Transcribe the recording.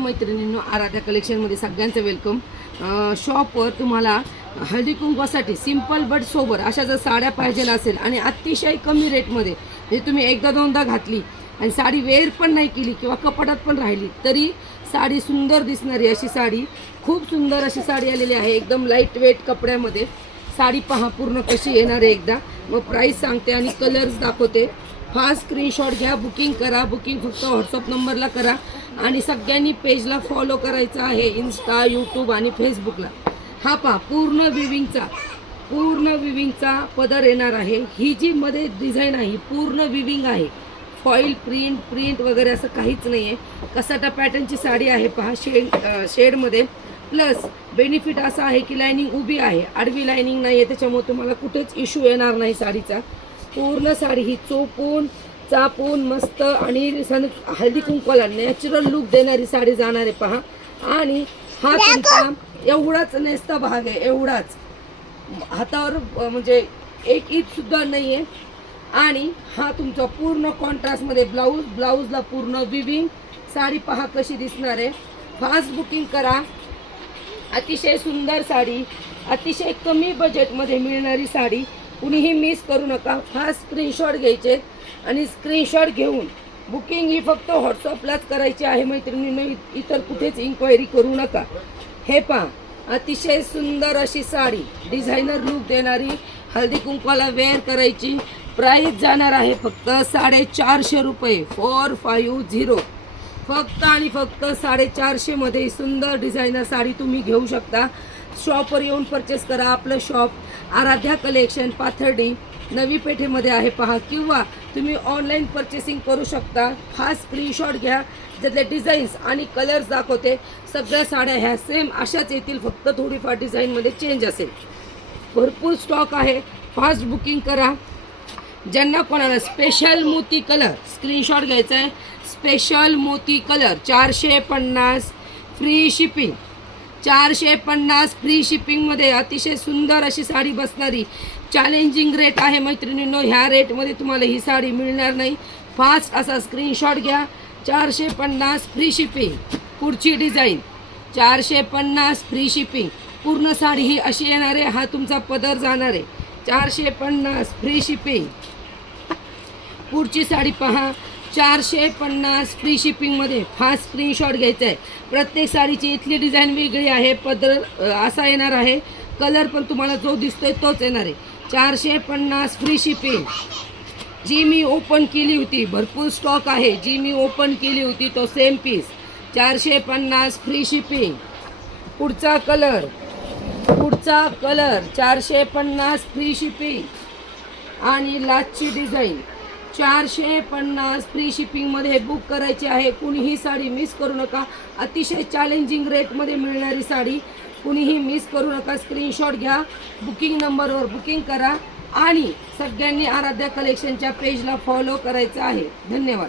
मैत्रिणींनो, आराध्या कलेक्शनमध्ये सगळ्यांचं वेलकम. शॉपवर तुम्हाला हळदी कुंकवासाठी सिंपल बट सोबर अशा जर साड्या पाहिजे असेल आणि अतिशय कमी रेटमध्ये, म्हणजे तुम्ही एकदा दोनदा घातली आणि साडी वेअर पण नाही केली किंवा कपाटात पण राहिली तरी साडी सुंदर दिसणारी अशी साडी, खूप सुंदर अशी साडी आलेली आहे. एकदम लाईट वेट कपड्यामध्ये साडी पहा पूर्ण कशी येणार आहे. एकदा मग प्राईस सांगते आणि कलर्स दाखवते. फास्ट स्क्रीनशॉट घ्या, बुकिंग करा. बुकिंग फक्त व्हॉट्सअप नंबरला करा आणि सगळ्यांनी पेजला फॉलो करायचं आहे, इन्स्टा, यूट्यूब आणि फेसबुकला. हा पहा पूर्ण विविंगचा पदर येणार आहे. ही जी मध्ये डिझाईन आहे पूर्ण विविंग आहे, फॉईल प्रिंट वगैरे असं काहीच नाही आहे. कसाटा पॅटर्नची साडी आहे पहा, शेडमध्ये. प्लस बेनिफिट असा आहे की लायनिंग उभी आहे, आडवी लायनिंग नाही आहे, त्याच्यामुळे तुम्हाला कुठेच इश्यू येणार नाही साडीचा. पूर्ण साडी ही चोपून चापून मस्त आणि हळदी कुंकवाला नॅचरल लुक देणारी साडी जाणार आहे पहा. आणि हा तुमचा एवढाच नेसता भाग आहे, एवढाच हातावर म्हणजे एक इंच सुद्धा नाही आहे. आणि हा तुमचा पूर्ण कॉन्ट्रास्टमध्ये ब्लाऊजला पूर्ण विविंग साडी पहा कशी दिसणार आहे. फास्ट बुकिंग करा. अतिशय सुंदर साडी, अतिशय कमी बजेटमध्ये मिळणारी साडी, कुणीही मिस करू नका. फास्ट स्क्रीनशॉट घ्यायचे आणि स्क्रीनशॉट घेऊन बुकिंग ही फक्त व्हॉट्सअपलाच करायची आहे मैत्रिणींनो, इतर कुठेच इन्क्वायरी करू नका. हे पहा अतिशय सुंदर अशी साडी, डिझायनर लुक देणारी, हळदी कुंकवाला वेअर करायची. प्राईस जाणार आहे फक्त 450 रुपये, 450. फक्त आणि फक्त 450 मध्ये सुंदर डिझायनर साडी तुम्ही घेऊ शकता. शॉपवर येऊन परचेस करा. आपलं शॉप आराध्या कलेक्शन पाथर्डी नवी पेठेमध्ये आहे पहा, किंवा तुम्ही ऑनलाईन परचेसिंग करू शकता. हा स्क्रीनशॉट घ्या, त्यातले डिझाईन्स आणि कलर्स दाखवते. सगळ्या साड्या ह्या सेम अशाच येतील, फक्त थोडीफार डिझाईनमध्ये चेंज असेल. भरपूर स्टॉक आहे, फास्ट बुकिंग करा. ज्यांना कोणाला स्पेशल मोती कलर स्क्रीनशॉट घ्यायचा आहे, स्पेशल मोती कलर 450 फ्री शिपिंग, 450 फ्री शिपिंगमध्ये अतिशय सुंदर अशी साडी बसणारी. चॅलेंजिंग रेट आहे मैत्रिणींनो, ह्या रेटमध्ये तुम्हाला ही साडी मिळणार नाही. फास्ट असा स्क्रीनशॉट घ्या. 450 फ्री शिपिंग. पुढची डिझाईन 450 फ्री शिपिंग. पूर्ण साडी ही अशी येणार आहे. हा तुमचा पदर जाणार आहे. 450 फ्री शिपिंग. पुढची साडी पहा 450 फ्री शिपिंगमध्ये. फास्ट स्क्रीनशॉट घ्यायचा आहे. प्रत्येक साडीची इथली डिझाईन वेगळी आहे, पदर असा येणार आहे, कलर पण तुम्हाला जो दिसतोय तोच येणार आहे. 450 फ्री शिपिंग. जी मी ओपन केली होती, भरपूर स्टॉक आहे, जी मी ओपन केली होती तो सेम पीस. 450 free shipping. पुढचा कलर 450 फ्री शिपिंग. आणि लास्टची डिझाईन 450 फ्री शिपिंगमध्ये बुक करायची आहे. कुणीही साडी मिस करू नका. अतिशय चॅलेंजिंग रेटमध्ये मिळणारी साडी, कुणीही मिस करू नका. स्क्रीनशॉट घ्या, बुकिंग नंबरवर बुकिंग करा आणि सगळ्यांनी आराध्या कलेक्शनच्या पेजला फॉलो करायचं आहे. धन्यवाद.